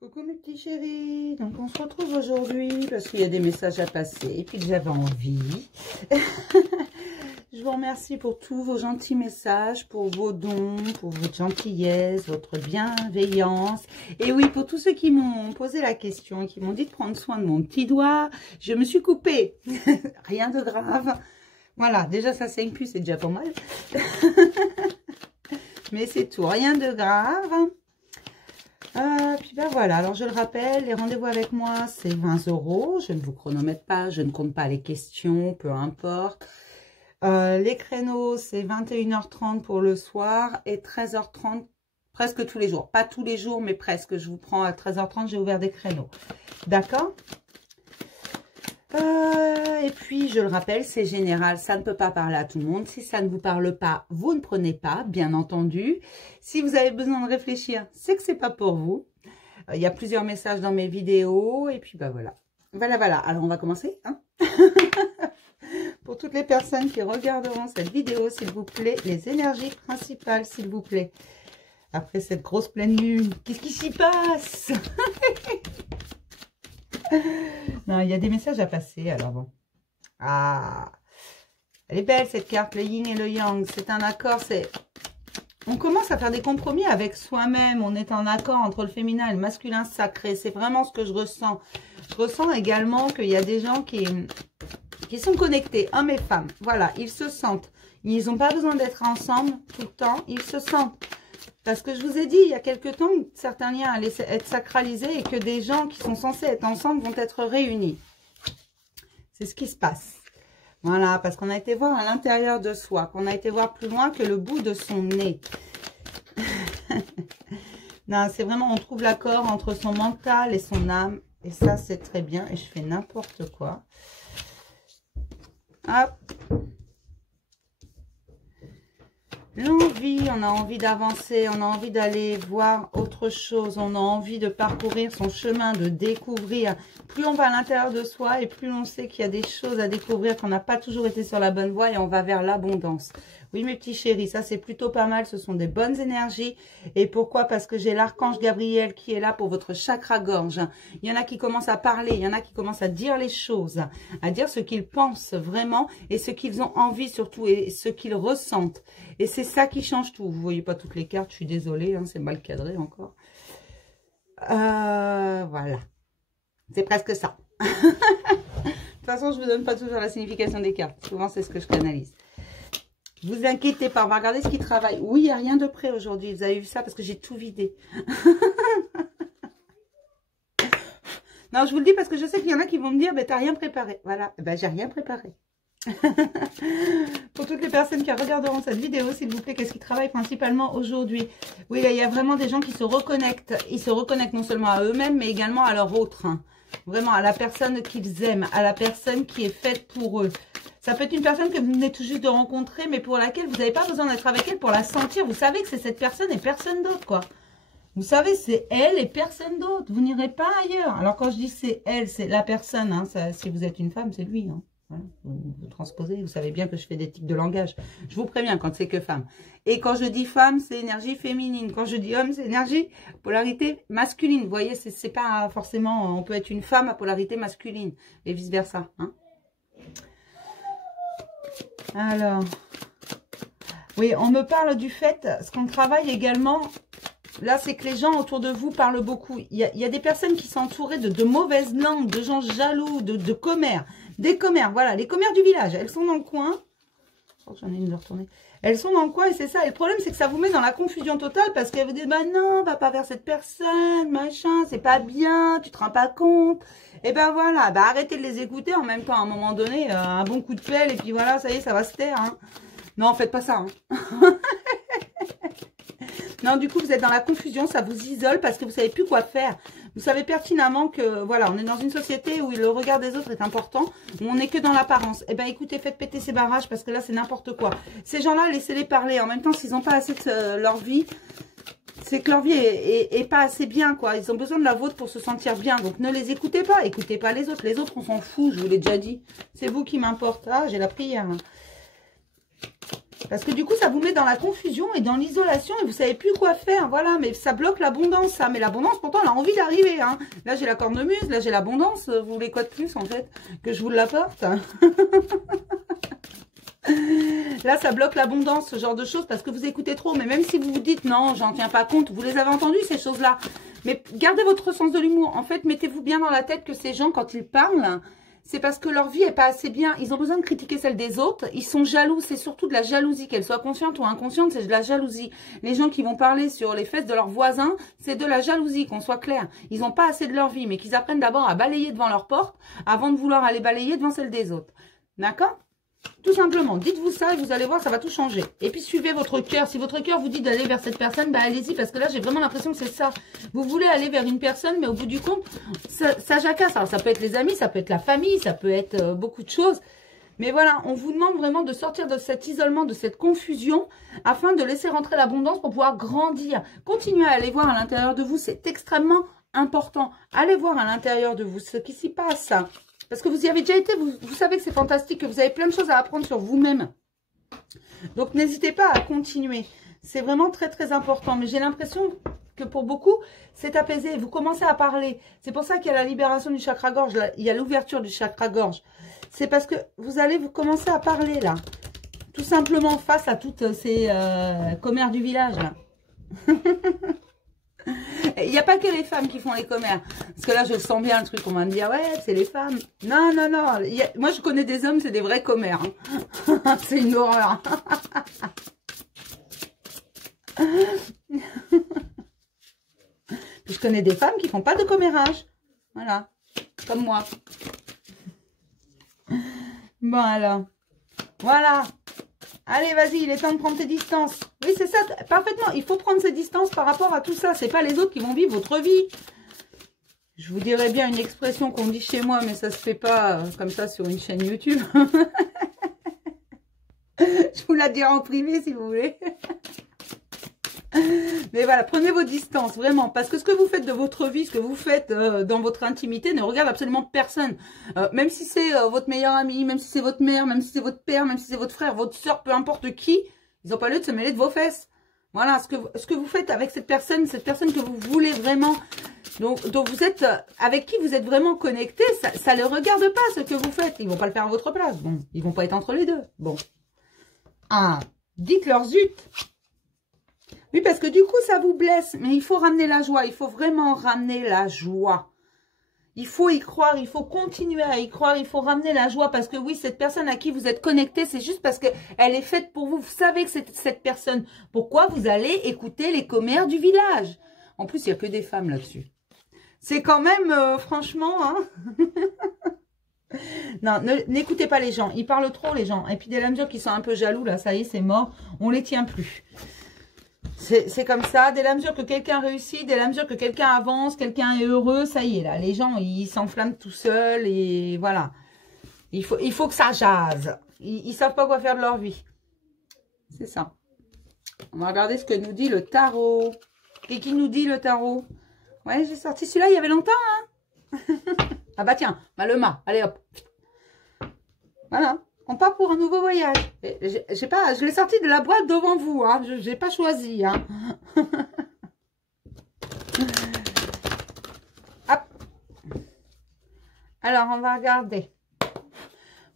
Coucou mes petits chéris, donc on se retrouve aujourd'hui parce qu'il y a des messages à passer et puis que j'avais envie. Je vous remercie pour tous vos gentils messages, pour vos dons, pour votre gentillesse, votre bienveillance. Et oui, pour tous ceux qui m'ont posé la question et qui m'ont dit de prendre soin de mon petit doigt, je me suis coupée. Rien de grave. Voilà, déjà ça saigne plus, c'est déjà pas mal. Mais c'est tout, rien de grave. Puis ben voilà, alors je le rappelle, les rendez-vous avec moi c'est 20 €, je ne vous chronomètre pas, je ne compte pas les questions, peu importe. Les créneaux c'est 21h30 pour le soir et 13h30 presque tous les jours, pas tous les jours mais presque, je vous prends à 13h30, j'ai ouvert des créneaux, d'accord? Et puis, je le rappelle, c'est général, ça ne peut pas parler à tout le monde. Si ça ne vous parle pas, vous ne prenez pas, bien entendu. Si vous avez besoin de réfléchir, c'est que c'est pas pour vous. Il y a plusieurs messages dans mes vidéos. Et puis, bah voilà. Voilà. Alors, on va commencer. Hein. Pour toutes les personnes qui regarderont cette vidéo, s'il vous plaît, les énergies principales, s'il vous plaît. Après cette grosse pleine lune, qu'est-ce qui s'y passe? Non, il y a des messages à passer, alors bon. Ah, elle est belle cette carte, le yin et le yang. C'est un accord, c'est... On commence à faire des compromis avec soi-même. On est en accord entre le féminin et le masculin sacré. C'est vraiment ce que je ressens. Je ressens également qu'il y a des gens qui sont connectés, hommes et femmes. Voilà, ils se sentent. Ils n'ont pas besoin d'être ensemble tout le temps. Ils se sentent. Parce que je vous ai dit, il y a quelque temps, certains liens allaient être sacralisés et que des gens qui sont censés être ensemble vont être réunis. C'est ce qui se passe. Voilà, parce qu'on a été voir à l'intérieur de soi, qu'on a été voir plus loin que le bout de son nez. Non, c'est vraiment, on trouve l'accord entre son mental et son âme. Et ça, c'est très bien. Et je fais n'importe quoi. Hop. L'envie, on a envie d'avancer, on a envie d'aller voir autre chose, on a envie de parcourir son chemin, de découvrir. Plus on va à l'intérieur de soi et plus on sait qu'il y a des choses à découvrir, qu'on n'a pas toujours été sur la bonne voie et on va vers l'abondance. Oui mes petits chéris, ça c'est plutôt pas mal, ce sont des bonnes énergies. Et pourquoi? Parce que j'ai l'archange Gabriel qui est là pour votre chakra-gorge. Il y en a qui commencent à parler, il y en a qui commencent à dire les choses, à dire ce qu'ils pensent vraiment et ce qu'ils ont envie surtout et ce qu'ils ressentent. Et c'est ça qui change tout. Vous voyez pas toutes les cartes, je suis désolée, hein, c'est mal cadré encore. Voilà. C'est presque ça. De toute façon, je ne vous donne pas toujours la signification des cartes. Souvent, c'est ce que je canalise. Vous inquiétez pas, on va regarder ce qui travaille. Oui, il n'y a rien de prêt aujourd'hui. Vous avez vu ça parce que j'ai tout vidé. Non, je vous le dis parce que je sais qu'il y en a qui vont me dire, mais t'as rien préparé. Voilà, ben, j'ai rien préparé. Pour toutes les personnes qui regarderont cette vidéo, s'il vous plaît, qu'est-ce qui travaille principalement aujourd'hui? Oui, là, il y a vraiment des gens qui se reconnectent. Ils se reconnectent non seulement à eux-mêmes, mais également à leur autre. Hein. Vraiment, à la personne qu'ils aiment, à la personne qui est faite pour eux. Ça peut être une personne que vous venez tout juste de rencontrer, mais pour laquelle vous n'avez pas besoin d'être avec elle pour la sentir. Vous savez que c'est cette personne et personne d'autre, quoi. Vous savez, c'est elle et personne d'autre. Vous n'irez pas ailleurs. Alors, quand je dis c'est elle, c'est la personne. Hein, ça, si vous êtes une femme, c'est lui. Hein. Voilà, vous transposez, vous savez bien que je fais des tics de langage. Je vous préviens quand c'est que femme. Et quand je dis femme, c'est énergie féminine. Quand je dis homme, c'est énergie polarité masculine. Vous voyez, c'est pas forcément... On peut être une femme à polarité masculine et vice-versa. Hein. Alors, oui, on me parle du fait, ce qu'on travaille également... Là, c'est que les gens autour de vous parlent beaucoup. Il y a des personnes qui sont entourées de mauvaises langues, de gens jaloux, de commères. Des commères, voilà, les commères du village. Elles sont dans le coin. Oh, j'en ai une de retourner. Elles sont dans le coin et c'est ça. Et le problème, c'est que ça vous met dans la confusion totale parce qu'elles vous disent, bah non, va pas vers cette personne, machin, c'est pas bien, tu te rends pas compte. Et ben voilà, bah arrêtez de les écouter en même temps. À un moment donné, un bon coup de pelle et puis voilà, ça y est, ça va se taire. Hein. Non, faites pas ça. Hein. Non, du coup, vous êtes dans la confusion, ça vous isole parce que vous savez plus quoi faire. Vous savez pertinemment que, voilà, on est dans une société où le regard des autres est important, où on n'est que dans l'apparence. Eh bien, écoutez, faites péter ces barrages parce que là, c'est n'importe quoi. Ces gens-là, laissez-les parler. En même temps, s'ils n'ont pas assez de leur vie, c'est que leur vie est pas assez bien, quoi. Ils ont besoin de la vôtre pour se sentir bien. Donc, ne les écoutez pas. Écoutez pas les autres. Les autres, on s'en fout, je vous l'ai déjà dit. C'est vous qui m'importe. Ah, j'ai la prière. Parce que du coup, ça vous met dans la confusion et dans l'isolation et vous savez plus quoi faire. Voilà, mais ça bloque l'abondance, ça. Mais l'abondance, pourtant, elle a envie d'arriver. Hein. Là, j'ai la cornemuse, là, j'ai l'abondance. Vous voulez quoi de plus, en fait? Que je vous l'apporte? Là, ça bloque l'abondance, ce genre de choses, parce que vous écoutez trop. Mais même si vous vous dites, non, j'en tiens pas compte, vous les avez entendues, ces choses-là. Mais gardez votre sens de l'humour. En fait, mettez-vous bien dans la tête que ces gens, quand ils parlent, c'est parce que leur vie est pas assez bien. Ils ont besoin de critiquer celle des autres. Ils sont jaloux. C'est surtout de la jalousie. Qu'elle soit consciente ou inconsciente, c'est de la jalousie. Les gens qui vont parler sur les fesses de leurs voisins, c'est de la jalousie, qu'on soit clair. Ils n'ont pas assez de leur vie, mais qu'ils apprennent d'abord à balayer devant leur porte avant de vouloir aller balayer devant celle des autres. D'accord ? Tout simplement, dites-vous ça et vous allez voir, ça va tout changer. Et puis, suivez votre cœur. Si votre cœur vous dit d'aller vers cette personne, bah allez-y, parce que là, j'ai vraiment l'impression que c'est ça. Vous voulez aller vers une personne, mais au bout du compte, ça jacasse. Alors, ça peut être les amis, ça peut être la famille, ça peut être beaucoup de choses. Mais voilà, on vous demande vraiment de sortir de cet isolement, de cette confusion, afin de laisser rentrer l'abondance pour pouvoir grandir. Continuez à aller voir à l'intérieur de vous, c'est extrêmement important. Allez voir à l'intérieur de vous ce qui s'y passe. Parce que vous y avez déjà été, vous savez que c'est fantastique, que vous avez plein de choses à apprendre sur vous-même. Donc, n'hésitez pas à continuer. C'est vraiment très, très important. Mais j'ai l'impression que pour beaucoup, c'est apaisé. Vous commencez à parler. C'est pour ça qu'il y a la libération du chakra-gorge. Il y a l'ouverture du chakra-gorge. C'est parce que vous commencer à parler, là. Tout simplement face à toutes ces commères du village, là. Il n'y a pas que les femmes qui font les commères. Parce que là, je sens bien le truc. On va me dire, ouais, c'est les femmes. Non, non, non. Moi, je connais des hommes, c'est des vrais commères. Hein. C'est une horreur. Puis je connais des femmes qui font pas de commérage. Voilà. Comme moi. Bon, alors. Voilà. Allez, vas-y, il est temps de prendre tes distances. Oui, c'est ça, parfaitement. Il faut prendre ses distances par rapport à tout ça. C'est pas les autres qui vont vivre votre vie. Je vous dirais bien une expression qu'on dit chez moi, mais ça se fait pas comme ça sur une chaîne YouTube. Je vous la dirai en privé si vous voulez. Mais voilà, prenez vos distances, vraiment. Parce que ce que vous faites de votre vie, ce que vous faites dans votre intimité, ne regarde absolument personne. Même si c'est votre meilleur ami, même si c'est votre mère, même si c'est votre père, même si c'est votre frère, votre soeur, peu importe qui, ils n'ont pas lieu de se mêler de vos fesses. Voilà, ce que vous faites avec cette personne que vous voulez vraiment, donc vous êtes, avec qui vous êtes vraiment connecté, ça ne le regarde pas ce que vous faites. Ils ne vont pas le faire à votre place. Bon, ils ne vont pas être entre les deux. Bon. Ah, dites-leur zut. Oui, parce que du coup, ça vous blesse. Mais il faut ramener la joie. Il faut vraiment ramener la joie. Il faut y croire. Il faut continuer à y croire. Il faut ramener la joie. Parce que oui, cette personne à qui vous êtes connecté, c'est juste parce qu'elle est faite pour vous. Vous savez que c'est cette personne. Pourquoi vous allez écouter les commères du village? En plus, il n'y a que des femmes là-dessus. C'est quand même, franchement, hein. Non, n'écoutez pas les gens. Ils parlent trop, les gens. Et puis des lamesures qui sont un peu jaloux, là, ça y est, c'est mort. On les tient plus. C'est comme ça, dès la mesure que quelqu'un réussit, dès la mesure que quelqu'un avance, quelqu'un est heureux, ça y est, là, les gens, ils s'enflamment tout seuls et voilà. Il faut que ça jase. Ils savent pas quoi faire de leur vie. C'est ça. On va regarder ce que nous dit le tarot. Et qui nous dit le tarot? Ouais, j'ai sorti celui-là il y avait longtemps, hein. Ah bah tiens, bah le mât, allez hop. Voilà. On part pour un nouveau voyage. Je l'ai sorti de la boîte devant vous. Hein. Je n'ai pas choisi. Hein. Hop. Alors, on va regarder.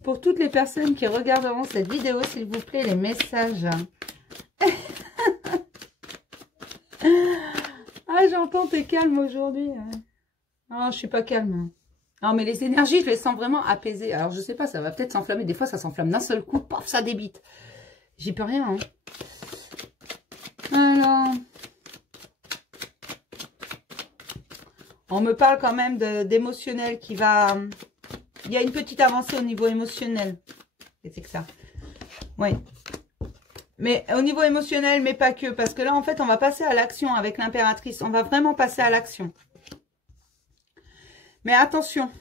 Pour toutes les personnes qui regarderont cette vidéo, s'il vous plaît, les messages. Ah, j'entends, t'es calme aujourd'hui. Non, je suis pas calme. Non, mais les énergies, je les sens vraiment apaisées. Alors, je sais pas, ça va peut-être s'enflammer. Des fois, ça s'enflamme d'un seul coup. Paf, ça débite. J'y peux rien. Hein. Alors, on me parle quand même d'émotionnel qui va... Il y a une petite avancée au niveau émotionnel. Et c'est que ça. Oui. Mais au niveau émotionnel, mais pas que. Parce que là, en fait, on va passer à l'action avec l'impératrice. On va vraiment passer à l'action. Mais attention.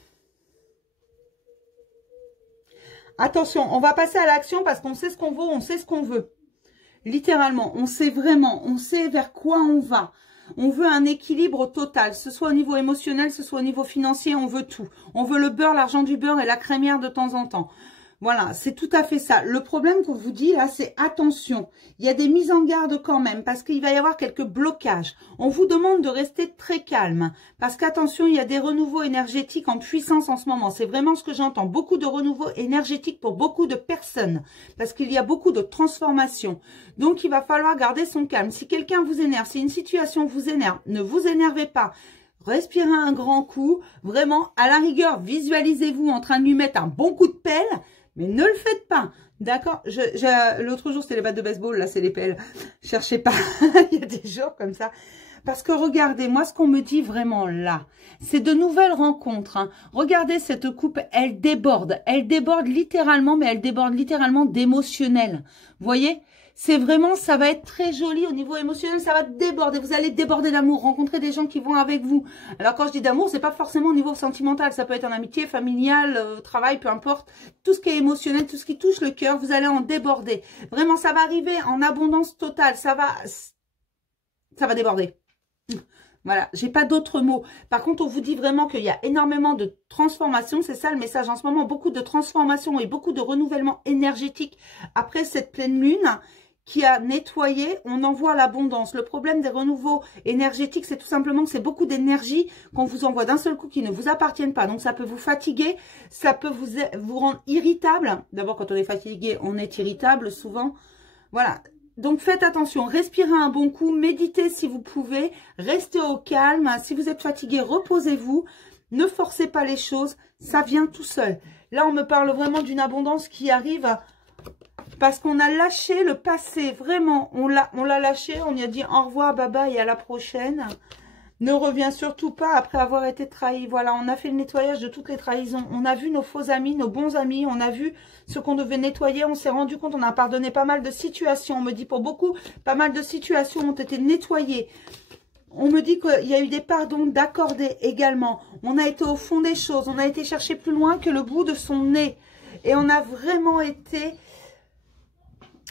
Attention, on va passer à l'action parce qu'on sait ce qu'on vaut, on sait ce qu'on veut. Littéralement, on sait vraiment, on sait vers quoi on va. On veut un équilibre total, ce soit au niveau émotionnel, ce soit au niveau financier, on veut tout. On veut le beurre, l'argent du beurre et la crémière de temps en temps. Voilà, c'est tout à fait ça. Le problème qu'on vous dit là, c'est attention. Il y a des mises en garde quand même parce qu'il va y avoir quelques blocages. On vous demande de rester très calme parce qu'attention, il y a des renouveaux énergétiques en puissance en ce moment. C'est vraiment ce que j'entends. Beaucoup de renouveaux énergétiques pour beaucoup de personnes parce qu'il y a beaucoup de transformations. Donc, il va falloir garder son calme. Si quelqu'un vous énerve, si une situation vous énerve, ne vous énervez pas. Respirez un grand coup. Vraiment, à la rigueur, visualisez-vous en train de lui mettre un bon coup de pelle. Mais ne le faites pas, d'accord? L'autre jour, c'était les battes de baseball, là, c'est les pelles. Cherchez pas, il y a des jours comme ça. Parce que regardez, moi, ce qu'on me dit vraiment là, c'est de nouvelles rencontres. Hein. Regardez cette coupe, elle déborde littéralement, mais elle déborde littéralement d'émotionnel. Vous voyez? C'est vraiment, ça va être très joli au niveau émotionnel, ça va déborder. Vous allez déborder d'amour, rencontrer des gens qui vont avec vous. Alors quand je dis d'amour, c'est pas forcément au niveau sentimental, ça peut être en amitié, familial, travail, peu importe. Tout ce qui est émotionnel, tout ce qui touche le cœur, vous allez en déborder. Vraiment, ça va arriver en abondance totale, ça va déborder. Voilà, j'ai pas d'autres mots. Par contre, on vous dit vraiment qu'il y a énormément de transformations. C'est ça le message en ce moment. Beaucoup de transformations et beaucoup de renouvellement énergétique après cette pleine lune qui a nettoyé. On envoie l'abondance. Le problème des renouveaux énergétiques, c'est tout simplement que c'est beaucoup d'énergie qu'on vous envoie d'un seul coup qui ne vous appartiennent pas. Donc, ça peut vous fatiguer. Ça peut vous rendre irritable. D'abord, quand on est fatigué, on est irritable souvent. Voilà. Donc, faites attention, respirez un bon coup, méditez si vous pouvez, restez au calme. Si vous êtes fatigué, reposez-vous, ne forcez pas les choses, ça vient tout seul. Là, on me parle vraiment d'une abondance qui arrive parce qu'on a lâché le passé, vraiment, on l'a lâché, on y a dit au revoir, bye bye et à la prochaine. Ne reviens surtout pas après avoir été trahi. Voilà, on a fait le nettoyage de toutes les trahisons. On a vu nos faux amis, nos bons amis. On a vu ce qu'on devait nettoyer. On s'est rendu compte, on a pardonné pas mal de situations. On me dit pour beaucoup, pas mal de situations ont été nettoyées. On me dit qu'il y a eu des pardons d'accordés également. On a été au fond des choses. On a été chercher plus loin que le bout de son nez. Et on a vraiment été...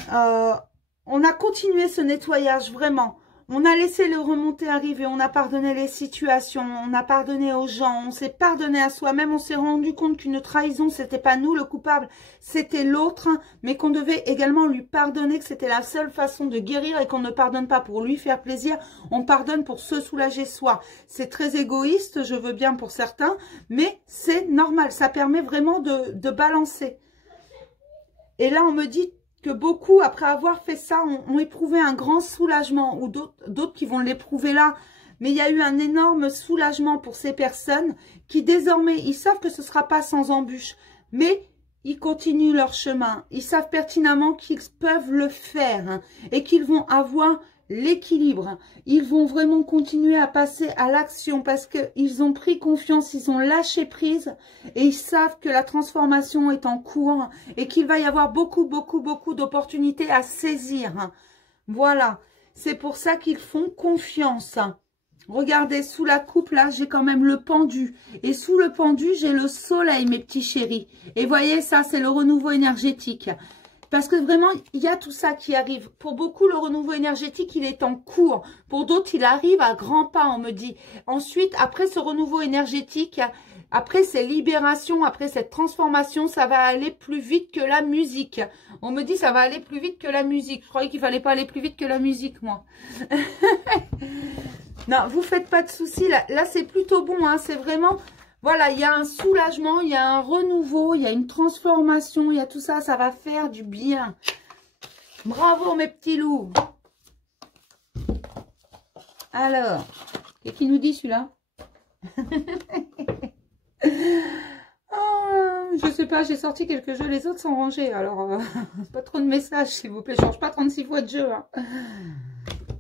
on a continué ce nettoyage, vraiment. On a laissé le remonter arriver, on a pardonné les situations, on a pardonné aux gens, on s'est pardonné à soi-même, on s'est rendu compte qu'une trahison, c'était pas nous le coupable, c'était l'autre, mais qu'on devait également lui pardonner, que c'était la seule façon de guérir et qu'on ne pardonne pas pour lui faire plaisir, on pardonne pour se soulager soi. C'est très égoïste, je veux bien pour certains, mais c'est normal, ça permet vraiment de balancer. Et là, on me dit que beaucoup, après avoir fait ça, ont éprouvé un grand soulagement, ou d'autres qui vont l'éprouver là. Mais il y a eu un énorme soulagement pour ces personnes qui désormais, ils savent que ce ne sera pas sans embûche, mais ils continuent leur chemin. Ils savent pertinemment qu'ils peuvent le faire hein, et qu'ils vont avoir l'équilibre. Ils vont vraiment continuer à passer à l'action parce qu'ils ont pris confiance, ils ont lâché prise et ils savent que la transformation est en cours et qu'il va y avoir beaucoup d'opportunités à saisir. Voilà, c'est pour ça qu'ils font confiance. Regardez, sous la coupe, là, j'ai quand même le pendu. Et sous le pendu, j'ai le soleil, mes petits chéris. Et voyez, ça, c'est le renouveau énergétique. Parce que vraiment, il y a tout ça qui arrive. Pour beaucoup, le renouveau énergétique, il est en cours. Pour d'autres, il arrive à grands pas, on me dit. Ensuite, après ce renouveau énergétique, après ces libérations, après cette transformation, ça va aller plus vite que la musique. On me dit, ça va aller plus vite que la musique. Je croyais qu'il fallait pas aller plus vite que la musique, moi. Non, vous faites pas de soucis. Là c'est plutôt bon. Hein, c'est vraiment... Voilà, il y a un soulagement, il y a un renouveau, il y a une transformation, il y a tout ça, ça va faire du bien. Bravo mes petits loups. Alors, qu'est-ce qu'il nous dit celui-là? Je sais pas, j'ai sorti quelques jeux, les autres sont rangés. Alors, pas trop de messages s'il vous plaît, je change pas 36 fois de jeu. Hein.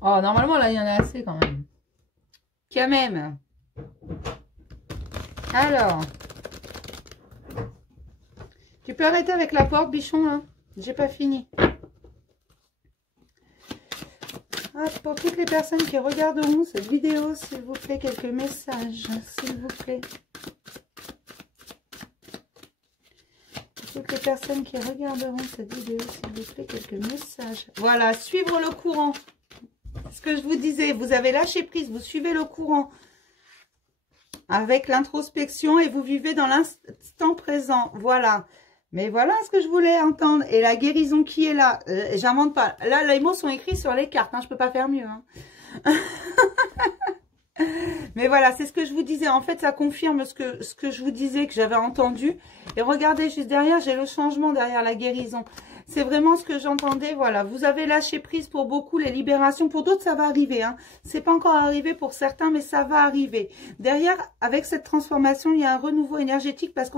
Oh, normalement là, il y en a assez quand même. Quand même. Alors, tu peux arrêter avec la porte, bichon, là. J'ai pas fini. Ah, pour toutes les personnes qui regarderont cette vidéo, s'il vous plaît, quelques messages, s'il vous plaît. Pour toutes les personnes qui regarderont cette vidéo, s'il vous plaît, quelques messages. Voilà, suivre le courant. Ce que je vous disais, vous avez lâché prise, vous suivez le courant. Avec l'introspection et vous vivez dans l'instant présent. Voilà. Mais voilà ce que je voulais entendre. Et la guérison qui est là, j'invente pas. Là, les mots sont écrits sur les cartes, hein, je peux pas faire mieux. Hein. Mais voilà, c'est ce que je vous disais. En fait, ça confirme ce que je vous disais, que j'avais entendu. Et regardez, juste derrière, j'ai le changement derrière la guérison. C'est vraiment ce que j'entendais. Voilà, vous avez lâché prise pour beaucoup, les libérations. Pour d'autres, ça va arriver. Hein. C'est pas encore arrivé pour certains, mais ça va arriver. Derrière, avec cette transformation, il y a un renouveau énergétique parce que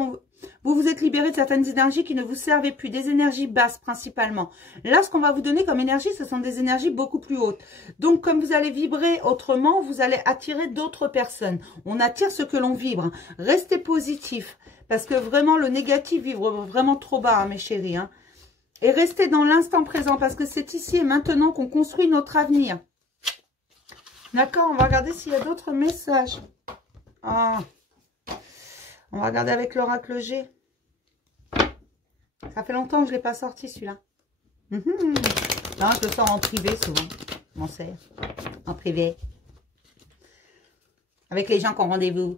vous vous êtes libéré de certaines énergies qui ne vous servaient plus, des énergies basses principalement. Là, ce qu'on va vous donner comme énergie, ce sont des énergies beaucoup plus hautes. Donc, comme vous allez vibrer autrement, vous allez attirer d'autres personnes. On attire ce que l'on vibre. Restez positif parce que vraiment, le négatif vibre vraiment trop bas, hein, mes chéris. Hein. Et restez dans l'instant présent parce que c'est ici et maintenant qu'on construit notre avenir. D'accord, on va regarder s'il y a d'autres messages. Ah. On va regarder avec l'oracle G. Ça fait longtemps que je ne l'ai pas sorti celui-là. Non, je le sors en privé souvent. On sert. En privé. Avec les gens qui ont rendez-vous.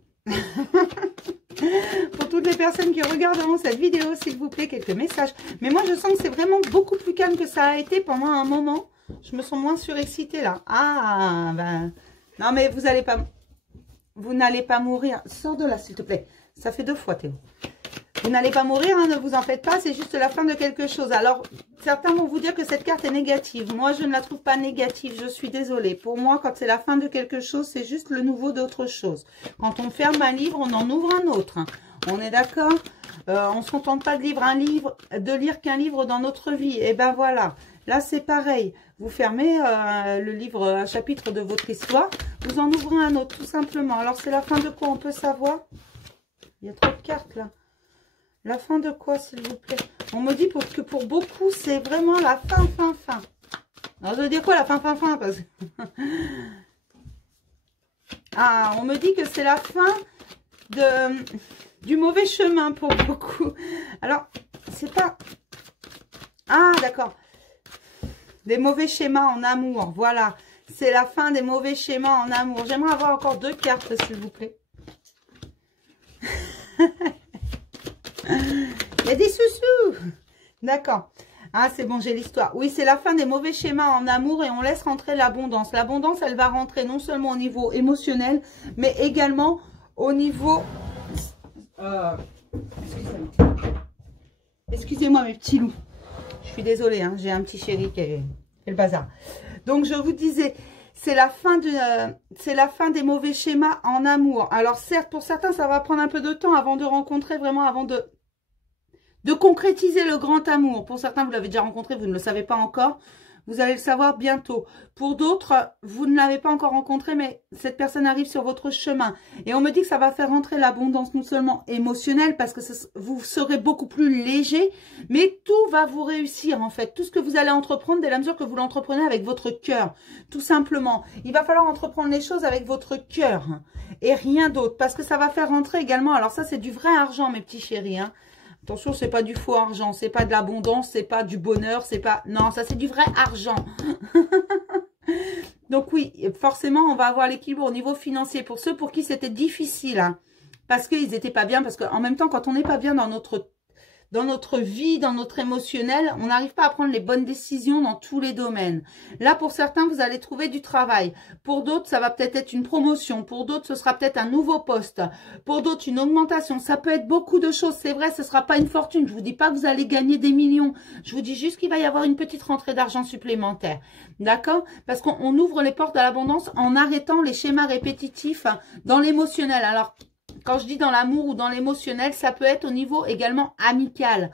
Pour toutes les personnes qui regarderont cette vidéo, s'il vous plaît, quelques messages. Mais moi, je sens que c'est vraiment beaucoup plus calme que ça a été pendant un moment. Je me sens moins surexcitée là. Ah, ben... Non, mais vous n'allez pas... Vous n'allez pas mourir. Sors de là, s'il te plaît. Ça fait 2 fois, Théo. Vous n'allez pas mourir, hein, ne vous en faites pas. C'est juste la fin de quelque chose. Alors, certains vont vous dire que cette carte est négative. Moi, je ne la trouve pas négative. Je suis désolée. Pour moi, quand c'est la fin de quelque chose, c'est juste le nouveau d'autre chose. Quand on ferme un livre, on en ouvre un autre. Hein. On est d'accord? On ne se contente pas de lire qu'un livre dans notre vie. Et ben voilà. Là, c'est pareil. Vous fermez le livre, un chapitre de votre histoire. Vous en ouvrez un autre, tout simplement. Alors, c'est la fin de quoi? On peut savoir? Il y a trop de cartes, là. La fin de quoi, s'il vous plaît? On me dit que pour beaucoup, c'est vraiment la fin. Alors, je veux dire quoi, la fin parce que... Ah, on me dit que c'est la fin du mauvais chemin pour beaucoup. Alors, c'est pas... Ah, d'accord. Des mauvais schémas en amour, voilà. C'est la fin des mauvais schémas en amour. J'aimerais avoir encore 2 cartes, s'il vous plaît. Il y a des sous-sous. D'accord. Ah, c'est bon, j'ai l'histoire. Oui, c'est la fin des mauvais schémas en amour et on laisse rentrer l'abondance. L'abondance, elle va rentrer non seulement au niveau émotionnel, mais également au niveau... Excusez-moi, mes petits loups. Je suis désolée, hein, j'ai un petit chéri qui fait le bazar. Donc, je vous disais... C'est la fin des mauvais schémas en amour. Alors certes, pour certains, ça va prendre un peu de temps avant de rencontrer, vraiment avant de concrétiser le grand amour. Pour certains, vous l'avez déjà rencontré, vous ne le savez pas encore. Vous allez le savoir bientôt. Pour d'autres, vous ne l'avez pas encore rencontré, mais cette personne arrive sur votre chemin. Et on me dit que ça va faire rentrer l'abondance non seulement émotionnelle, parce que vous serez beaucoup plus léger, mais tout va vous réussir en fait. Tout ce que vous allez entreprendre, dès la mesure que vous l'entreprenez avec votre cœur, tout simplement. Il va falloir entreprendre les choses avec votre cœur et rien d'autre, parce que ça va faire rentrer également. Alors ça, c'est du vrai argent, mes petits chéris, hein. Attention, c'est pas du faux argent, c'est pas de l'abondance, c'est pas du bonheur, c'est pas... Non, ça c'est du vrai argent. Donc oui, forcément, on va avoir l'équilibre au niveau financier. Pour ceux pour qui c'était difficile, hein, parce qu'ils n'étaient pas bien, parce qu'en même temps, quand on n'est pas bien dans notre vie, dans notre émotionnel, on n'arrive pas à prendre les bonnes décisions dans tous les domaines. Là, pour certains, vous allez trouver du travail. Pour d'autres, ça va peut-être être une promotion. Pour d'autres, ce sera peut-être un nouveau poste. Pour d'autres, une augmentation. Ça peut être beaucoup de choses. C'est vrai, ce ne sera pas une fortune. Je ne vous dis pas que vous allez gagner des millions. Je vous dis juste qu'il va y avoir une petite rentrée d'argent supplémentaire. D'accord? Parce qu'on ouvre les portes à l'abondance en arrêtant les schémas répétitifs dans l'émotionnel. Alors, quand je dis dans l'amour ou dans l'émotionnel, ça peut être au niveau également amical.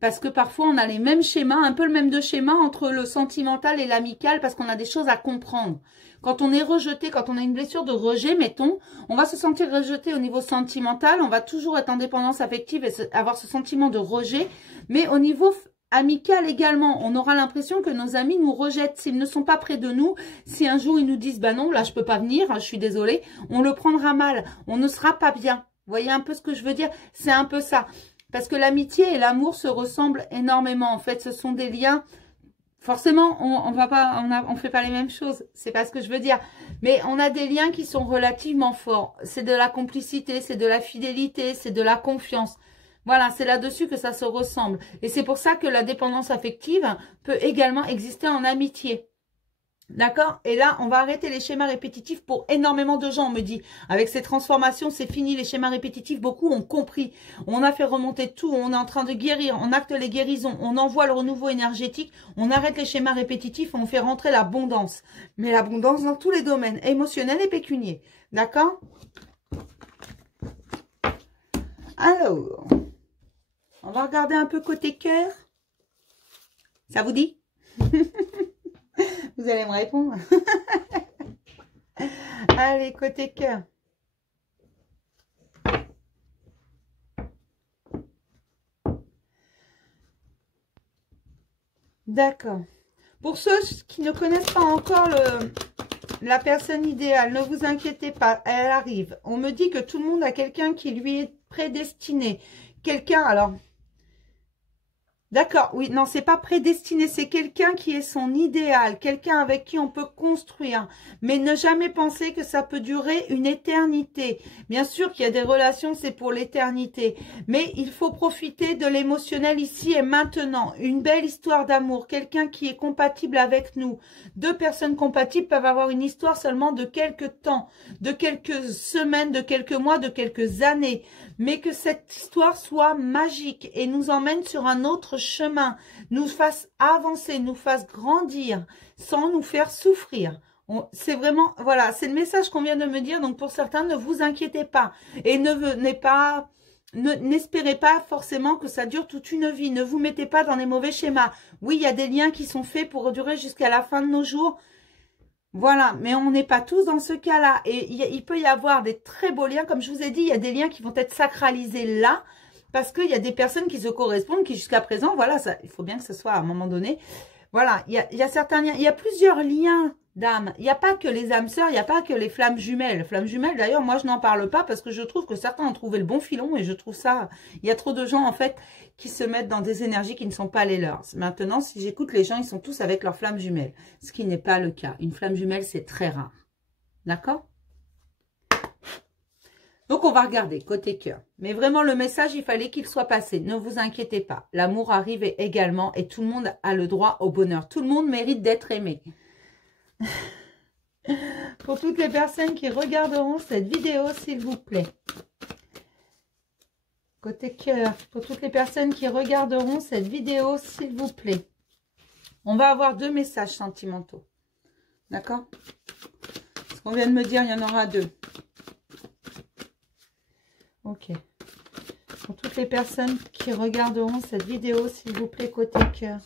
Parce que parfois, on a les mêmes schémas, un peu le même de schéma entre le sentimental et l'amical, parce qu'on a des choses à comprendre. Quand on est rejeté, quand on a une blessure de rejet, mettons, on va se sentir rejeté au niveau sentimental, on va toujours être en dépendance affective et avoir ce sentiment de rejet. Mais au niveau amical également, on aura l'impression que nos amis nous rejettent s'ils ne sont pas près de nous. Si un jour ils nous disent, bah non, là je peux pas venir, je suis désolée, on le prendra mal, on ne sera pas bien. Vous voyez un peu ce que je veux dire? C'est un peu ça. Parce que l'amitié et l'amour se ressemblent énormément. En fait, ce sont des liens. Forcément, on fait pas les mêmes choses. C'est pas ce que je veux dire. Mais on a des liens qui sont relativement forts. C'est de la complicité, c'est de la fidélité, c'est de la confiance. Voilà, c'est là-dessus que ça se ressemble. Et c'est pour ça que la dépendance affective peut également exister en amitié. D'accord? Et là, on va arrêter les schémas répétitifs pour énormément de gens. On me dit, avec ces transformations, c'est fini les schémas répétitifs. Beaucoup ont compris. On a fait remonter tout. On est en train de guérir. On acte les guérisons. On envoie le renouveau énergétique. On arrête les schémas répétitifs. On fait rentrer l'abondance. Mais l'abondance dans tous les domaines, émotionnels et pécuniers. D'accord? Alors, on va regarder un peu côté cœur. Ça vous dit? Vous allez me répondre. Allez, côté cœur. D'accord. Pour ceux qui ne connaissent pas encore la personne idéale, ne vous inquiétez pas, elle arrive. On me dit que tout le monde a quelqu'un qui lui est prédestiné. Quelqu'un, alors... D'accord, oui, non, c'est pas prédestiné, c'est quelqu'un qui est son idéal, quelqu'un avec qui on peut construire, mais ne jamais penser que ça peut durer une éternité. Bien sûr qu'il y a des relations, c'est pour l'éternité, mais il faut profiter de l'émotionnel ici et maintenant. Une belle histoire d'amour, quelqu'un qui est compatible avec nous. Deux personnes compatibles peuvent avoir une histoire seulement de quelques temps, de quelques semaines, de quelques mois, de quelques années, mais que cette histoire soit magique et nous emmène sur un autre chemin, nous fasse avancer, nous fasse grandir, sans nous faire souffrir. C'est vraiment, voilà, c'est le message qu'on vient de me dire. Donc pour certains, ne vous inquiétez pas et n'espérez pas forcément que ça dure toute une vie. Ne vous mettez pas dans les mauvais schémas. Oui, il y a des liens qui sont faits pour durer jusqu'à la fin de nos jours. Voilà, mais on n'est pas tous dans ce cas-là. Et il peut y avoir des très beaux liens. Comme je vous ai dit, il y a des liens qui vont être sacralisés là. Parce qu'il y a des personnes qui se correspondent, qui jusqu'à présent, voilà, ça, il faut bien que ce soit à un moment donné. Voilà, il y a certains liens. Il y a plusieurs liens d'âme. Il n'y a pas que les âmes sœurs, il n'y a pas que les flammes jumelles. Flammes jumelles, d'ailleurs, moi, je n'en parle pas parce que je trouve que certains ont trouvé le bon filon et je trouve ça... Il y a trop de gens, en fait, qui se mettent dans des énergies qui ne sont pas les leurs. Maintenant, si j'écoute les gens, ils sont tous avec leurs flammes jumelles. Ce qui n'est pas le cas. Une flamme jumelle, c'est très rare. D'accord ? Donc, on va regarder côté cœur. Mais vraiment, le message, il fallait qu'il soit passé. Ne vous inquiétez pas. L'amour arrive également et tout le monde a le droit au bonheur. Tout le monde mérite d'être aimé. Pour toutes les personnes qui regarderont cette vidéo, s'il vous plaît. Côté cœur. Pour toutes les personnes qui regarderont cette vidéo, s'il vous plaît. On va avoir deux messages sentimentaux. D'accord? Ce qu'on vient de me dire, il y en aura deux. Ok. Pour toutes les personnes qui regarderont cette vidéo, s'il vous plaît, côté cœur.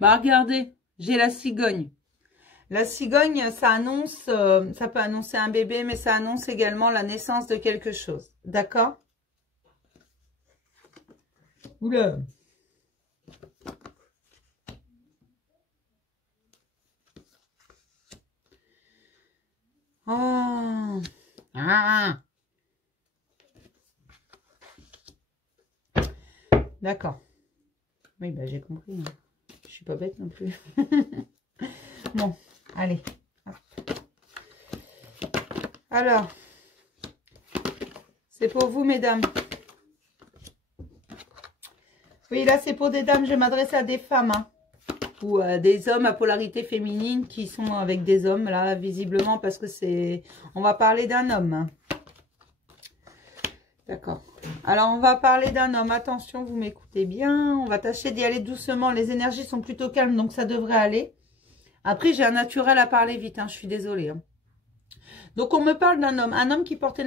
Bah regardez, j'ai la cigogne. La cigogne, ça annonce, ça peut annoncer un bébé, mais ça annonce également la naissance de quelque chose. D'accord? Oula. Oh. Ah. D'accord. Oui, bah j'ai compris. Hein. Je suis pas bête non plus. Bon, allez. Alors, c'est pour vous, mesdames. Oui, là, c'est pour des dames. Je m'adresse à des femmes. Hein, ou à des hommes à polarité féminine qui sont avec des hommes, là, visiblement, parce que c'est... On va parler d'un homme. Hein. D'accord. Alors, on va parler d'un homme. Attention, vous m'écoutez bien. On va tâcher d'y aller doucement. Les énergies sont plutôt calmes, donc ça devrait aller. Après, j'ai un naturel à parler vite. Hein, je suis désolée. Hein. Donc, on me parle d'un homme. Un homme qui porte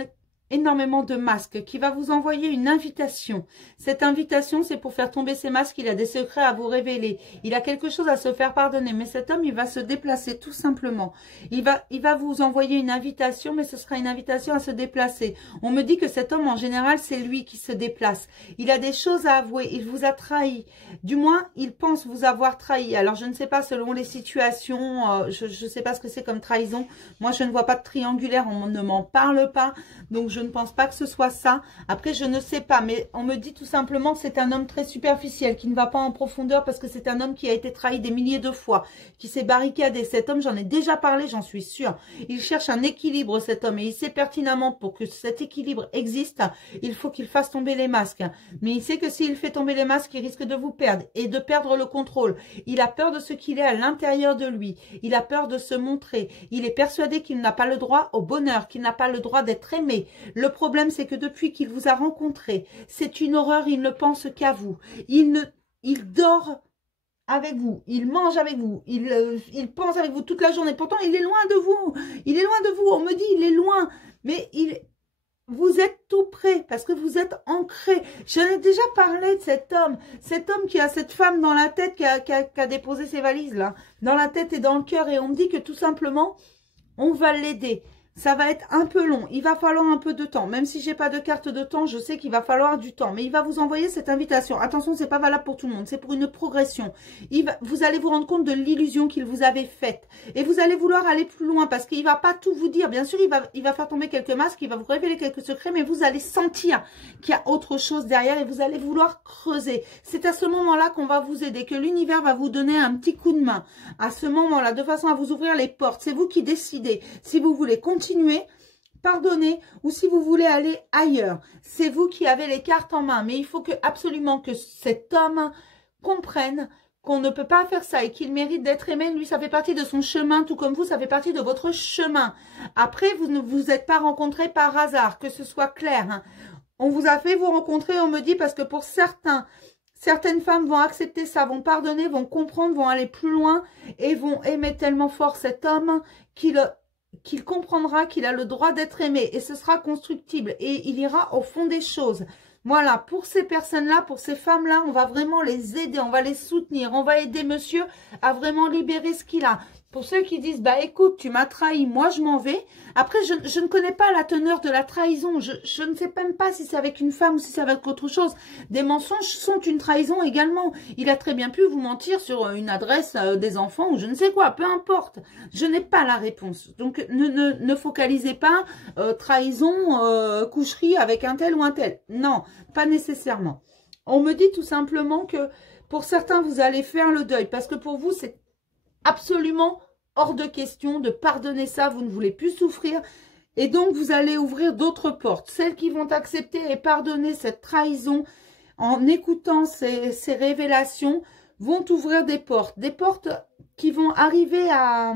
énormément de masques, qui va vous envoyer une invitation. Cette invitation, c'est pour faire tomber ses masques. Il a des secrets à vous révéler. Il a quelque chose à se faire pardonner. Mais cet homme, il va se déplacer tout simplement. Il va vous envoyer une invitation, mais ce sera une invitation à se déplacer. On me dit que cet homme, en général, c'est lui qui se déplace. Il a des choses à avouer. Il vous a trahi. Du moins, il pense vous avoir trahi. Alors, je ne sais pas, selon les situations, je ne sais pas ce que c'est comme trahison. Moi, je ne vois pas de triangulaire. On ne m'en parle pas. Donc, je ne pense pas que ce soit ça. Après, je ne sais pas, mais on me dit tout simplement que c'est un homme très superficiel, qui ne va pas en profondeur parce que c'est un homme qui a été trahi des milliers de fois, qui s'est barricadé. Cet homme, j'en ai déjà parlé, j'en suis sûre. Il cherche un équilibre, cet homme, et il sait pertinemment pour que cet équilibre existe, il faut qu'il fasse tomber les masques. Mais il sait que s'il fait tomber les masques, il risque de vous perdre et de perdre le contrôle. Il a peur de ce qu'il est à l'intérieur de lui. Il a peur de se montrer. Il est persuadé qu'il n'a pas le droit au bonheur, qu'il n'a pas le droit d'être aimé. Le problème, c'est que depuis qu'il vous a rencontré, c'est une horreur, il ne pense qu'à vous. Il dort avec vous, il mange avec vous, il pense avec vous toute la journée. Pourtant, il est loin de vous. Il est loin de vous. On me dit, il est loin. Mais vous êtes tout près parce que vous êtes ancré. J'en ai déjà parlé de cet homme qui a cette femme dans la tête, qui a déposé ses valises là, dans la tête et dans le cœur. Et on me dit que tout simplement, on va l'aider. Ça va être un peu long, il va falloir un peu de temps. Même si j'ai pas de carte de temps, je sais qu'il va falloir du temps. Mais il va vous envoyer cette invitation. Attention, c'est pas valable pour tout le monde, c'est pour une progression. Vous allez vous rendre compte de l'illusion qu'il vous avait faite. Et vous allez vouloir aller plus loin parce qu'il va pas tout vous dire. Bien sûr, il va faire tomber quelques masques, il va vous révéler quelques secrets, mais vous allez sentir qu'il y a autre chose derrière et vous allez vouloir creuser. C'est à ce moment-là qu'on va vous aider, que l'univers va vous donner un petit coup de main. À ce moment-là, de façon à vous ouvrir les portes. C'est vous qui décidez si vous voulez continuer, pardonner ou si vous voulez aller ailleurs. C'est vous qui avez les cartes en main. Mais il faut absolument que cet homme comprenne qu'on ne peut pas faire ça et qu'il mérite d'être aimé. Lui, ça fait partie de son chemin, tout comme vous, ça fait partie de votre chemin. Après, vous ne vous êtes pas rencontrés par hasard, que ce soit clair. Hein. On vous a fait vous rencontrer, on me dit, parce que pour certaines femmes vont accepter ça, vont pardonner, vont comprendre, vont aller plus loin et vont aimer tellement fort cet homme qu'il comprendra qu'il a le droit d'être aimé et ce sera constructible et il ira au fond des choses. Voilà, pour ces personnes-là, pour ces femmes-là, on va vraiment les aider, on va les soutenir, on va aider monsieur à vraiment libérer ce qu'il a. Pour ceux qui disent, bah écoute, tu m'as trahi, moi je m'en vais. Après, je ne connais pas la teneur de la trahison. Je ne sais même pas si c'est avec une femme ou si c'est avec autre chose. Des mensonges sont une trahison également. Il a très bien pu vous mentir sur une adresse des enfants ou je ne sais quoi, peu importe. Je n'ai pas la réponse. Donc, ne focalisez pas trahison, coucherie avec un tel ou un tel. Non, pas nécessairement. On me dit tout simplement que pour certains, vous allez faire le deuil parce que pour vous, c'est absolument hors de question de pardonner ça, vous ne voulez plus souffrir et donc vous allez ouvrir d'autres portes. Celles qui vont accepter et pardonner cette trahison en écoutant ces révélations vont ouvrir des portes qui vont arriver à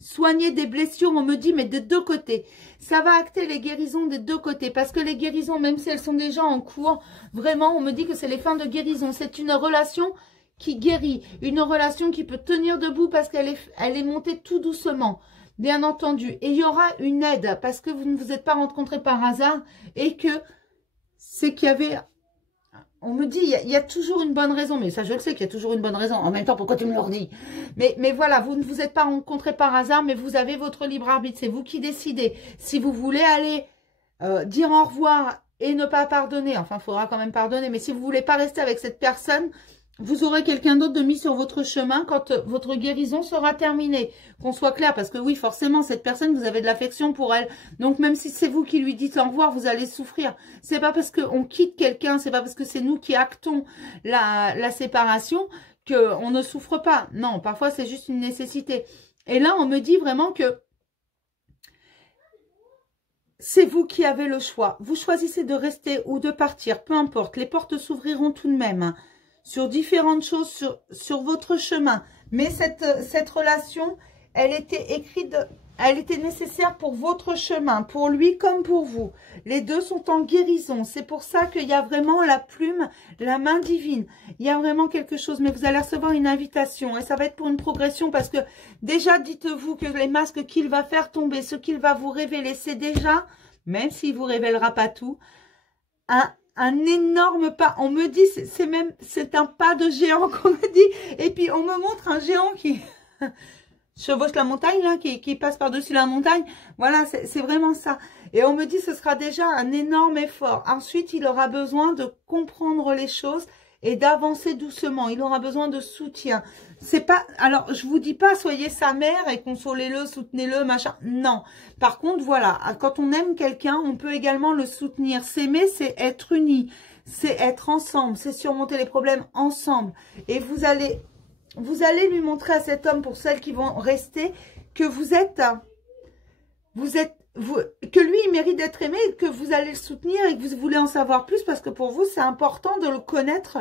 soigner des blessures, on me dit, mais des deux côtés. Ça va acter les guérisons des deux côtés parce que les guérisons, même si elles sont déjà en cours, vraiment, on me dit que c'est les fins de guérison. C'est une relation qui guérit, une relation qui peut tenir debout parce qu'elle est montée tout doucement, bien entendu. Et il y aura une aide parce que vous ne vous êtes pas rencontrés par hasard et que c'est qu'il y avait... On me dit, il y a toujours une bonne raison, mais ça je le sais qu'il y a toujours une bonne raison. En même temps, pourquoi tu me le redis? Mais voilà, vous ne vous êtes pas rencontrés par hasard, mais vous avez votre libre arbitre. C'est vous qui décidez. Si vous voulez aller dire au revoir et ne pas pardonner, enfin, il faudra quand même pardonner, mais si vous ne voulez pas rester avec cette personne... Vous aurez quelqu'un d'autre de mis sur votre chemin quand votre guérison sera terminée. Qu'on soit clair, parce que oui, forcément, cette personne, vous avez de l'affection pour elle. Donc, même si c'est vous qui lui dites au revoir, vous allez souffrir. C'est pas parce qu'on quitte quelqu'un, c'est pas parce que c'est nous qui actons la séparation qu'on ne souffre pas. Non, parfois, c'est juste une nécessité. Et là, on me dit vraiment que c'est vous qui avez le choix. Vous choisissez de rester ou de partir, peu importe. Les portes s'ouvriront tout de même. Sur différentes choses, sur votre chemin. Mais cette relation, elle était écrite, elle était nécessaire pour votre chemin, pour lui comme pour vous. Les deux sont en guérison. C'est pour ça qu'il y a vraiment la plume, la main divine. Il y a vraiment quelque chose, mais vous allez recevoir une invitation. Et ça va être pour une progression parce que déjà, dites-vous que les masques qu'il va faire tomber, ce qu'il va vous révéler, c'est déjà, même s'il ne vous révélera pas tout, un énorme pas. On me dit, c'est un pas de géant qu'on me dit. Et puis, on me montre un géant qui chevauche la montagne, là, qui passe par-dessus la montagne. Voilà, c'est vraiment ça. Et on me dit, ce sera déjà un énorme effort. Ensuite, il aura besoin de comprendre les choses et d'avancer doucement. Il aura besoin de soutien. C'est pas, alors je vous dis pas soyez sa mère et consolez-le, soutenez-le, machin. Non. Par contre, voilà, quand on aime quelqu'un, on peut également le soutenir. S'aimer, c'est être unis, c'est être ensemble, c'est surmonter les problèmes ensemble. Et vous allez lui montrer à cet homme, pour celles qui vont rester, que que lui, il mérite d'être aimé, et que vous allez le soutenir et que vous voulez en savoir plus parce que pour vous, c'est important de le connaître.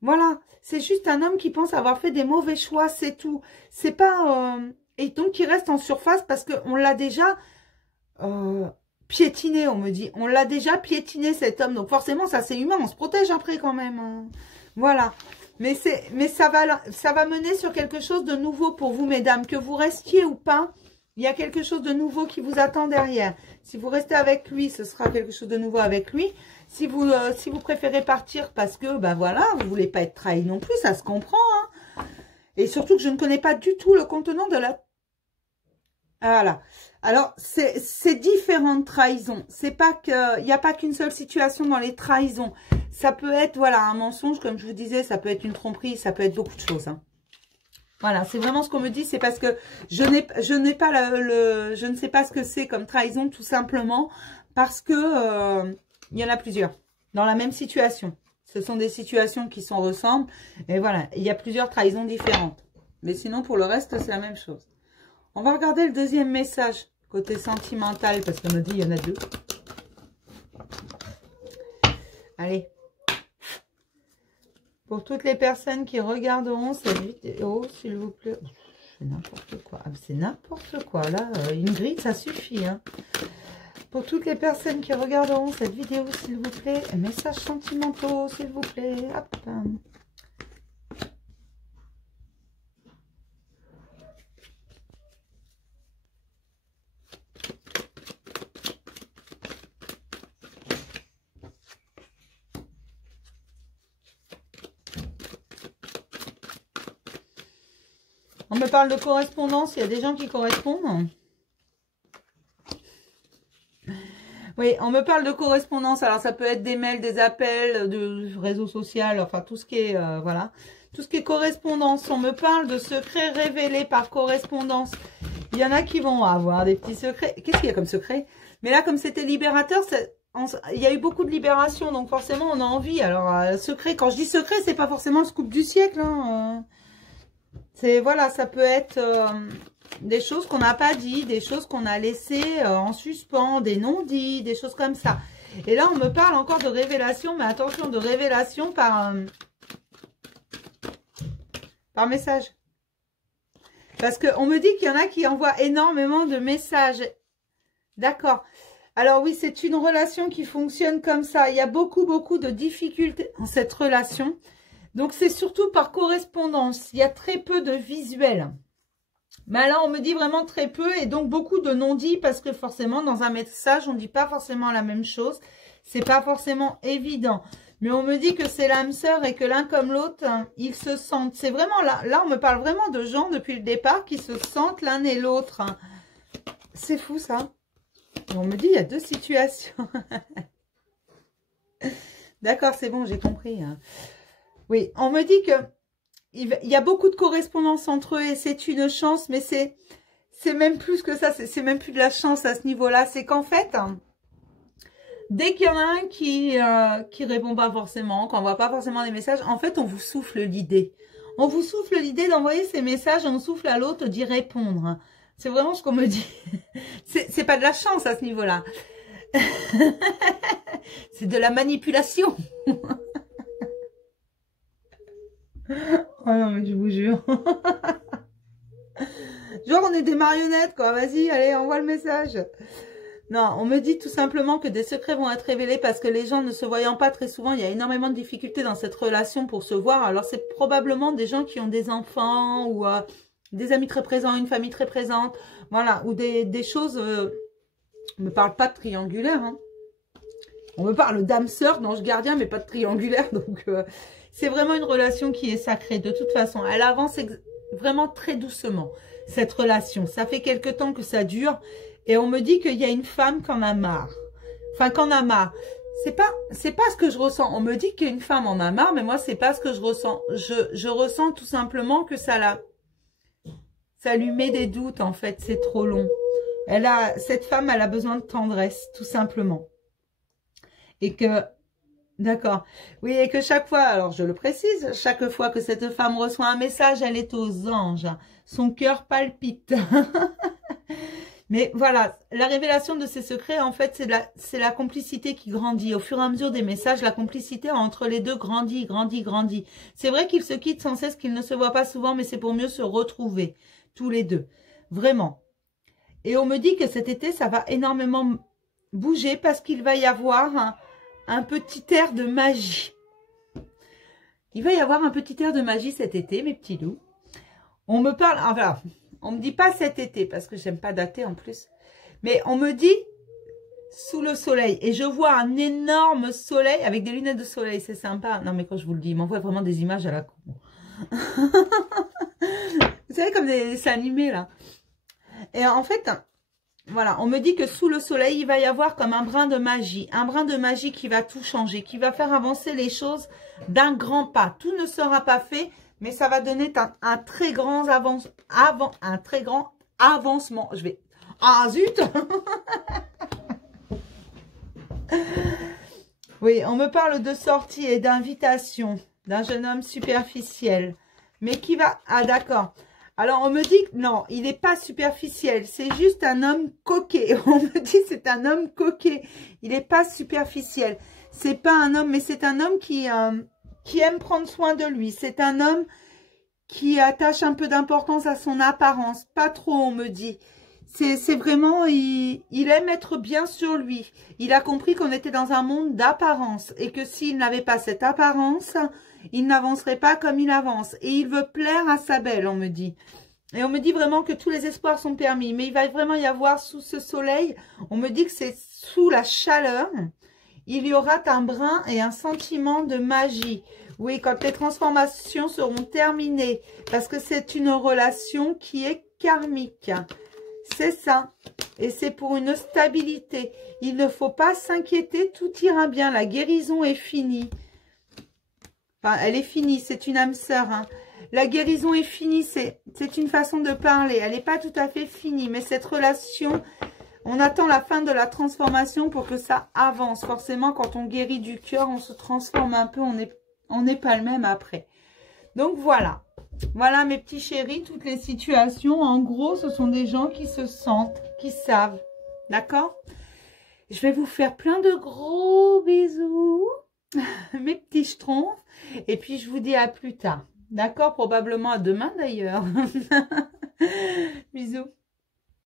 Voilà, c'est juste un homme qui pense avoir fait des mauvais choix, c'est tout. C'est pas... Et donc, il reste en surface parce qu'on l'a déjà piétiné, on me dit. On l'a déjà piétiné, cet homme. Donc, forcément, ça, c'est humain. On se protège après quand même. Hein. Voilà. Mais ça va mener sur quelque chose de nouveau pour vous, mesdames. Que vous restiez ou pas, il y a quelque chose de nouveau qui vous attend derrière. Si vous restez avec lui, ce sera quelque chose de nouveau avec lui. Si vous préférez partir parce que, ben voilà, vous ne voulez pas être trahi non plus, ça se comprend. Hein. Et surtout que je ne connais pas du tout le contenant de la... Voilà. Alors, c'est différentes trahisons. C'est pas que, il n'y a pas qu'une seule situation dans les trahisons. Ça peut être, voilà, un mensonge, comme je vous disais, ça peut être une tromperie, ça peut être beaucoup de choses. Hein. Voilà, c'est vraiment ce qu'on me dit, c'est parce que je ne sais pas ce que c'est comme trahison, tout simplement, parce que il y en a plusieurs dans la même situation. Ce sont des situations qui s'en ressemblent, et voilà, il y a plusieurs trahisons différentes. Mais sinon, pour le reste, c'est la même chose. On va regarder le deuxième message, côté sentimental, parce qu'on me dit il y en a deux. Allez. Pour toutes les personnes qui regarderont cette vidéo, s'il vous plaît. C'est n'importe quoi. Ah, c'est n'importe quoi. Là, une grille, ça suffit. Hein. Pour toutes les personnes qui regarderont cette vidéo, s'il vous plaît. Messages sentimentaux, s'il vous plaît. Hop. On me parle de correspondance, il y a des gens qui correspondent. Oui, on me parle de correspondance. Alors, ça peut être des mails, des appels, de réseaux sociaux, enfin, tout ce qui est, voilà. Tout ce qui est correspondance. On me parle de secrets révélés par correspondance. Il y en a qui vont avoir des petits secrets. Qu'est-ce qu'il y a comme secret? Mais là, comme c'était libérateur, il y a eu beaucoup de libération. Donc, forcément, on a envie. Alors, secret, quand je dis secret, c'est pas forcément le scoop du siècle, hein. C'est, voilà, ça peut être des choses qu'on n'a pas dit, des choses qu'on a laissées en suspens, des non-dits, des choses comme ça. Et là, on me parle encore de révélation, mais attention, de révélation par message. Parce qu'on me dit qu'il y en a qui envoient énormément de messages. D'accord. Alors oui, c'est une relation qui fonctionne comme ça. Il y a beaucoup de difficultés dans cette relation. Donc, c'est surtout par correspondance. Il y a très peu de visuels. Mais là, on me dit vraiment très peu et donc beaucoup de non-dits parce que forcément, dans un message, on ne dit pas forcément la même chose. C'est pas forcément évident. Mais on me dit que c'est l'âme sœur et que l'un comme l'autre, hein, ils se sentent. C'est vraiment là. Là, on me parle vraiment de gens depuis le départ qui se sentent l'un et l'autre. Hein. C'est fou, ça. Et on me dit, il y a deux situations. D'accord, c'est bon, j'ai compris. Hein. Oui, on me dit que il y a beaucoup de correspondance entre eux et c'est une chance, mais c'est même plus que ça, c'est même plus de la chance à ce niveau-là. C'est qu'en fait, dès qu'il y en a un qui répond pas forcément, qu'on voit pas forcément les messages, en fait, on vous souffle l'idée. On vous souffle l'idée d'envoyer ces messages et on souffle à l'autre d'y répondre. C'est vraiment ce qu'on me dit. C'est pas de la chance à ce niveau-là. C'est de la manipulation. Oh non, mais je vous jure. Genre, on est des marionnettes, quoi. Vas-y, allez, envoie le message. Non, on me dit tout simplement que des secrets vont être révélés parce que les gens ne se voyant pas très souvent, il y a énormément de difficultés dans cette relation pour se voir. Alors, c'est probablement des gens qui ont des enfants ou des amis très présents, une famille très présente. Voilà, ou des choses... on me parle pas de triangulaire, hein. On me parle d'âme-sœur, d'ange gardien, mais pas de triangulaire, donc... c'est vraiment une relation qui est sacrée. De toute façon, elle avance vraiment très doucement, cette relation. Ça fait quelque temps que ça dure. Et on me dit qu'il y a une femme qui en a marre. Enfin, qu'on a marre. c'est pas ce que je ressens. On me dit qu'une femme en a marre, mais moi, c'est pas ce que je ressens. Je ressens tout simplement que ça lui met des doutes, en fait. C'est trop long. Cette femme, elle a besoin de tendresse, tout simplement. Et que, d'accord. Oui, et que chaque fois, alors je le précise, chaque fois que cette femme reçoit un message, elle est aux anges. Son cœur palpite. Mais voilà, la révélation de ces secrets, en fait, c'est la complicité qui grandit. Au fur et à mesure des messages, la complicité entre les deux grandit, grandit, grandit. C'est vrai qu'ils se quittent sans cesse, qu'ils ne se voient pas souvent, mais c'est pour mieux se retrouver, tous les deux. Vraiment. Et on me dit que cet été, ça va énormément bouger parce qu'il va y avoir un petit air de magie. Il va y avoir un petit air de magie cet été, mes petits loups. On me parle, enfin, on me dit pas cet été, parce que j'aime pas dater en plus. Mais on me dit sous le soleil. Et je vois un énorme soleil avec des lunettes de soleil. C'est sympa. Non, mais quand je vous le dis, il m'envoie vraiment des images à la con. Vous savez, comme des dessins animés, là. Et en fait, voilà, on me dit que sous le soleil, il va y avoir comme un brin de magie. Un brin de magie qui va tout changer, qui va faire avancer les choses d'un grand pas. Tout ne sera pas fait, mais ça va donner un très grand avancement. Je vais... Ah, zut. Oui, on me parle de sortie et d'invitation d'un jeune homme superficiel. Mais qui va... Ah, d'accord. Alors, on me dit que non, il n'est pas superficiel. C'est juste un homme coquet. On me dit que c'est un homme coquet. Il n'est pas superficiel. C'est pas un homme, mais c'est un homme qui aime prendre soin de lui. C'est un homme qui attache un peu d'importance à son apparence. Pas trop, on me dit. C'est vraiment, il aime être bien sur lui. Il a compris qu'on était dans un monde d'apparence et que s'il n'avait pas cette apparence, il n'avancerait pas comme il avance. Et il veut plaire à sa belle, on me dit. Et on me dit vraiment que tous les espoirs sont permis. Mais il va vraiment y avoir sous ce soleil, on me dit que c'est sous la chaleur, il y aura un brin et un sentiment de magie. Oui, quand les transformations seront terminées. Parce que c'est une relation qui est karmique. C'est ça. Et c'est pour une stabilité. Il ne faut pas s'inquiéter, tout ira bien. La guérison est finie. Enfin, elle est finie, c'est une âme sœur. Hein. La guérison est finie, c'est une façon de parler. Elle n'est pas tout à fait finie, mais cette relation, on attend la fin de la transformation pour que ça avance. Forcément, quand on guérit du cœur, on se transforme un peu, on n'est pas le même après. Donc voilà. Voilà mes petits chéris, toutes les situations. En gros, ce sont des gens qui se sentent, qui savent. D'accord? Je vais vous faire plein de gros bisous. Mes petits schtroumpfs. Et puis, je vous dis à plus tard. D'accord? Probablement à demain d'ailleurs. Bisous.